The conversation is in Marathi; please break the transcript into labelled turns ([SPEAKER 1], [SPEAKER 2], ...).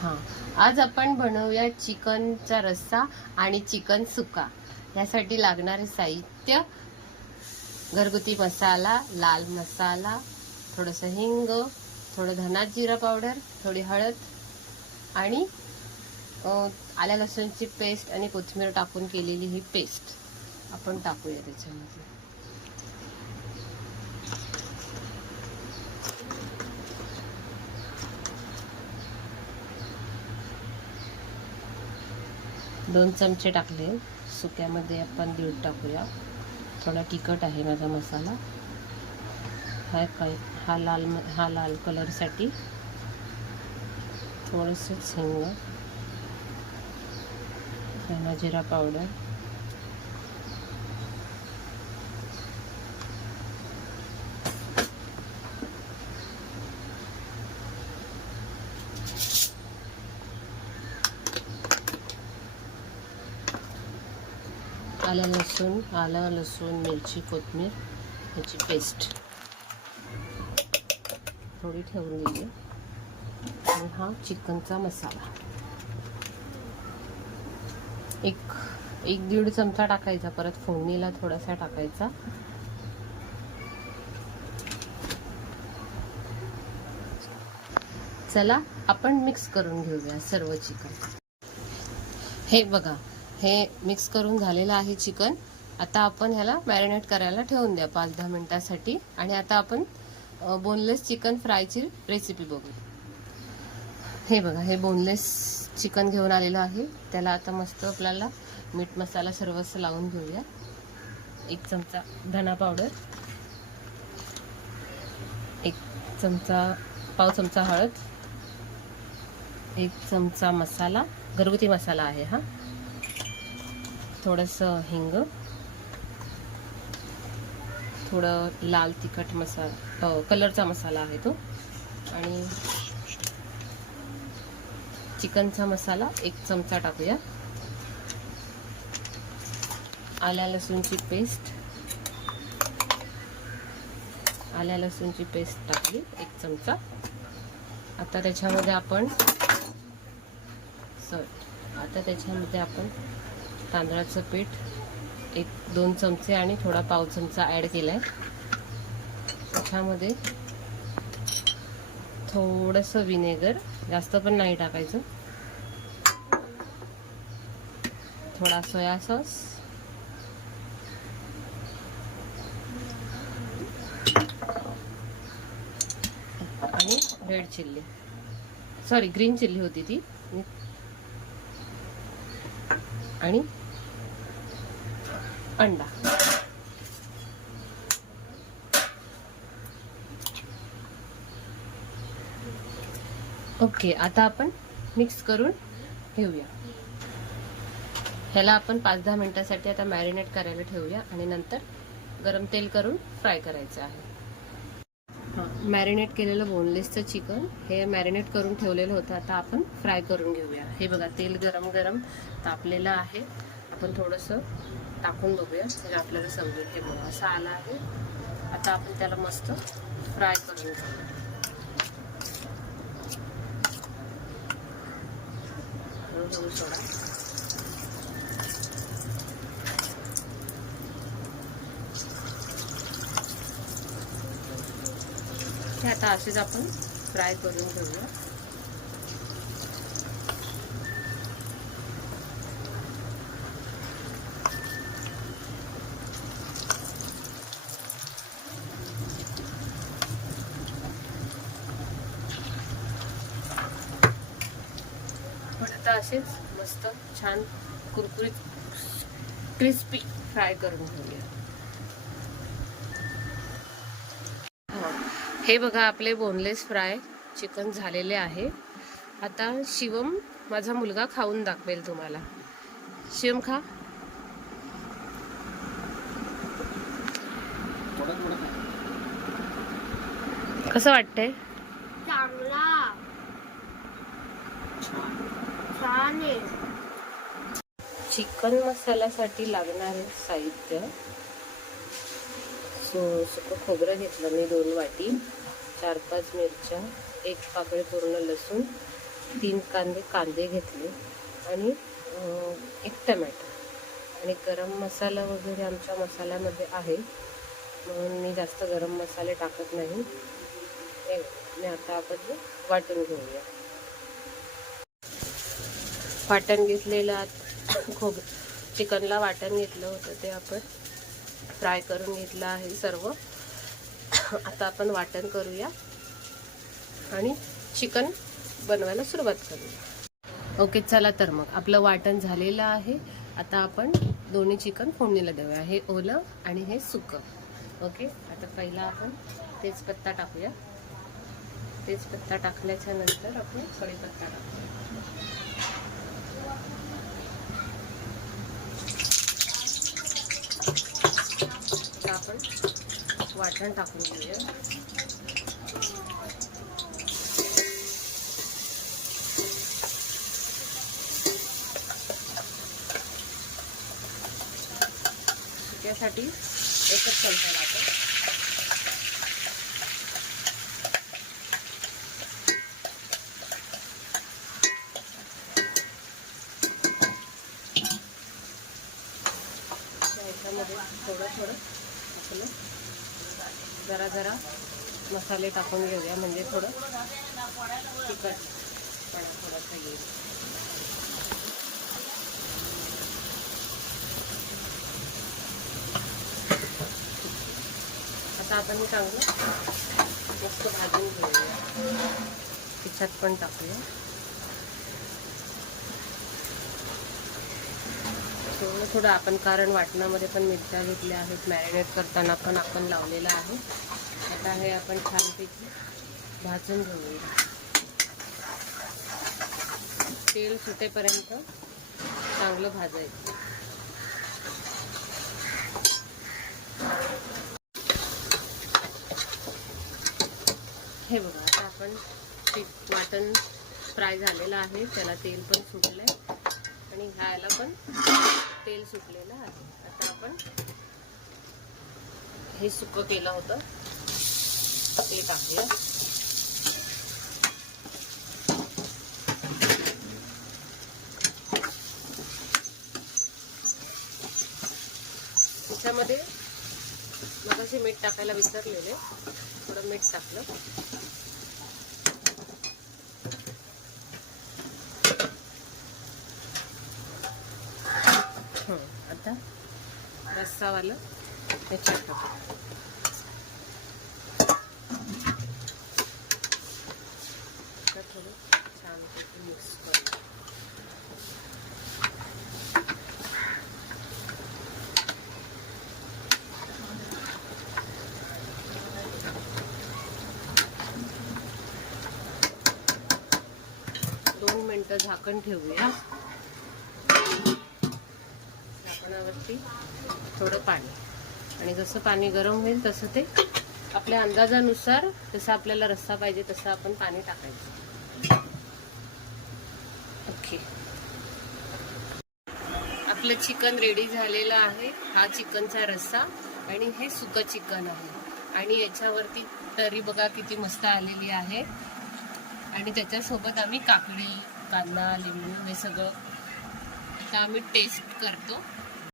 [SPEAKER 1] हां. आज आपण बनवूया चिकनचा रस्सा आणि चिकन सुका. यासाठी लागणारे साहित्य घरगुती मसाला लाल मसाला थोडंसं हिंग थोडं धना जिरा पावडर थोडी हळद आणि आल्या लसूणची पेस्ट आणि कोथिंबीर टाकून केलेली ही पेस्ट. आपण टाकूया त्याच्यामध्ये. दोन चमचे टाकले. सुक्यामध्ये आपण दीड टाकूया. थोडा तिखट आहे माझा मसाला. हा काय हा लाल म- हा लाल कलरसाठी थोडंसं शेंग धना जिरा पावडर आलं लसूण आलं लसूण मिरची कोथमीर याची पेस्ट थोडी ठेवून दिली. आणि हा चिकनचा मसाला. एक एक दीड चमचा टाकायचा. परत फोडणीला थोडासा टाकायचा. चला आपण मिक्स करून घेऊया सर्व चिकन. हे बघा हे मिक्स करून झालेलं आहे चिकन आता आपण ह्याला मॅरिनेट करायला ठेवून द्या पाच दहा मिनटासाठी. आणि आता आपण बोनलेस चिकन फ्रायची रेसिपी बघू हे बघा हे बोनलेस चिकन घेऊन आलेलं आहे. त्याला आता मस्त आपल्याला मीठ मसाला सर्वस्व लावून घेऊया. एक चमचा धना पावडर एक चमचा पाव चमचा हळद. एक चमचा मसाला घरगुती मसाला आहे हा. थोडंसं हिंग. थोडं लाल तिखट मसाला कलरचा मसाला आहे तो. आणि चिकनचा मसाला एक चमचा टाकूया. आल्या लसूणची पेस्ट. आल्या लसूणची पेस्ट टाकली एक चमचा. आता त्याच्यामध्ये आपण सॉरी आता त्याच्यामध्ये आपण तांदळाचं पीठ एक दोन चमचे आणि थोडा पाव चमचा ॲड केला आहे त्याच्यामध्ये थोडंसं विनेगर जास्त पण नाही टाकायचं. थोडा सोया सॉस. आणि red chilli. Sorry green chilli होती ती. आणि अंडा. ओके आता आपण मिक्स करून ठेवूया. ह्याला आपण पाच दहा मिनिटासाठी आता मॅरिनेट करायला ठेवूया आणि नंतर गरम तेल करून फ्राय करायचं आहे. मॅरिनेट केलेलं बोनलेसचं चिकन हे मॅरिनेट करून ठेवलेलं होतं. आता आपण फ्राय करून घेऊया. हे बघा तेल गरम गरम तापलेलं आहे. आपण थोडंसं टाकून बघूया म्हणजे आपल्याला समजेल हे बघा. असं आलं आहे. आता आपण त्याला मस्त फ्राय करून घेऊया. हळूहळू सोडा. हे आता असेच आपण मस्त छान कुरकुरीत क्रिस्पी करून घेऊया. हे बघा आपले बोनलेस फ्राय चिकन झालेले आहे. आता शिवम माझा मुलगा खाऊन दाखवेल तुम्हाला. शिवम खा. कसं वाटतंय?
[SPEAKER 2] चांगला. छान
[SPEAKER 1] चिकन मसाल्यासाठी लागणारे साहित्य. सो खोबरं घेतलं मी दोन वाटी. चार पाच मिरच्या एक पाकळी पूर्ण लसूण तीन कांदे कांदे घेतले आणि एक टमॅटो. आणि गरम मसाला वगैरे आमच्या मसाल्यामध्ये आहे. म्हणून मी जास्त गरम मसाले टाकत नाही. आता आपण वाटून घेऊया. वाटण घेतलेलं खूप खोब चिकनला वाटण घेतलं होतं ते आपण फ्राय करून घेतलं आहे सर्व. आता आपण वाटण करूया. आणि चिकन बनवायला सुरुवात करूया. ओके चला तर मग. आपलं वाटण झालेलं आहे. आता आपण दोन्ही चिकन फोडणीला देऊया. हे ओलं आणि हे सुकं. ओके आता पहिला आपण तेजपत्ता टाकूया. तेजपत्ता टाकल्याच्या नंतर आपण कढीपत्ता टाकूया आता आपण वाटण टाकून घेऊया. त्यासाठी एकच चमचा लागतो थोडं थोडं आपलं जरा जरा मसाले टाकून घेऊया, म्हणजे थोडं तिखट. पण थोडंसं येईल आता आपण चांगलं मस्त भाजून घेऊया. तिच्यात पण टाकूया. थोडं थोडं आपण कारण वाटणामध्ये पण मिरच्या घेतल्या आहेत. मॅरिनेट करताना पण आपण लावलेला आहे. आता हे आपण छानपैकी भाजून घेऊया. तेल सुटेपर्यंत चांगलं भाजायचं. हे बघा आता आपण ते वाटण फ्राय झालेलं आहे. त्याला तेल पण सुटलंय. आणि घ्यायला पण तेल सुटलेलं आहे. आता आपण हे सुकं केलं होतं. ते टाकलं त्याच्यामध्ये मगाशी मीठ टाकायला विसरलेले. थोडं मीठ टाकलं हं, आता रस्सावालं याच्यात टाकू. थोडं छानपैकी मिक्स करू. दोन मिनटं झाकण ठेवूया. झाकणावरती थोडं पाणी. आणि जसं पाणी गरम होईल तसं ते आपल्या अंदाजानुसार जसं आपल्याला रस्सा पाहिजे तसं आपण पाणी टाकायचं. ओके. आपलं चिकन रेडी झालेलं आहे. हा चिकनचा रस्सा आणि हे सुकं चिकन आहे. आणि याच्यावरती तरी बघा किती मस्त आलेली आहे. आणि त्याच्यासोबत आम्ही काकडी कांदा लिंबू हे सगळं आता आम्ही टेस्ट करतो.